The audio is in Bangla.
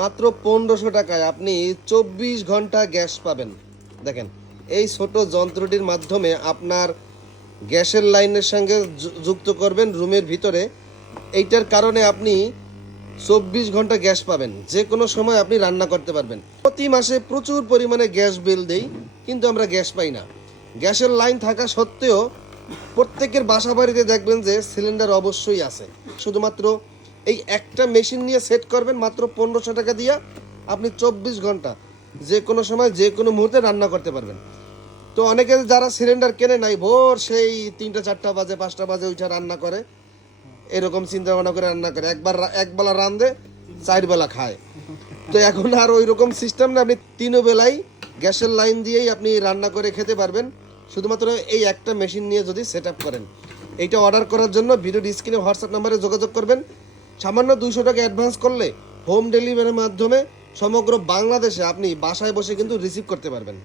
মাত্র 1500 টাকায় আপনি 24 ঘন্টা গ্যাস পাবেন। দেখেন, এই ছোট যন্ত্রটির মাধ্যমে আপনার গ্যাসের লাইনের সঙ্গে যুক্ত করবেন রুমের ভিতরে। এইটার কারণে আপনি 24 ঘন্টা গ্যাস পাবেন, যে কোনো সময় আপনি রান্না করতে পারবেন। প্রতি মাসে প্রচুর পরিমাণে গ্যাস বিল দেই, কিন্তু আমরা গ্যাস পাই না। গ্যাসের লাইন থাকা সত্ত্বেও প্রত্যেকের বাসা বাড়িতে দেখবেন যে সিলিন্ডার অবশ্যই আছে। শুধুমাত্র এই একটা মেশিন নিয়ে সেট করবেন, মাত্র 1500 টাকা দিয়ে আপনি 24 ঘন্টা যে কোনো সময় যে কোনো মুহূর্তে রান্না করতে পারবেন। তো অনেকে যারা সিলিন্ডার কেনে নাই, ভোর সেই 3টা 4টা বাজে 5টা বাজে ওইটা রান্না করে, এরকম চিন্তা ভাবনা করে রান্না করে, একবেলা রান্ধে 4 বেলা খায়। তো এখন আর ওই রকম সিস্টেম না, আপনি 3 বেলাই গ্যাসের লাইন দিয়েই আপনি রান্না করে খেতে পারবেন, শুধুমাত্র এই একটা মেশিন নিয়ে যদি সেট আপ করেন। এইটা অর্ডার করার জন্য ভিডিওর স্ক্রিনে হোয়াটসঅ্যাপ নাম্বারে যোগাযোগ করবেন। সামান্য 200 টাকা অ্যাডভান্স করলে হোম ডেলিভারির মাধ্যমে সমগ্র বাংলাদেশে আপনি বাসায় বসে কিন্তু রিসিভ করতে পারবেন।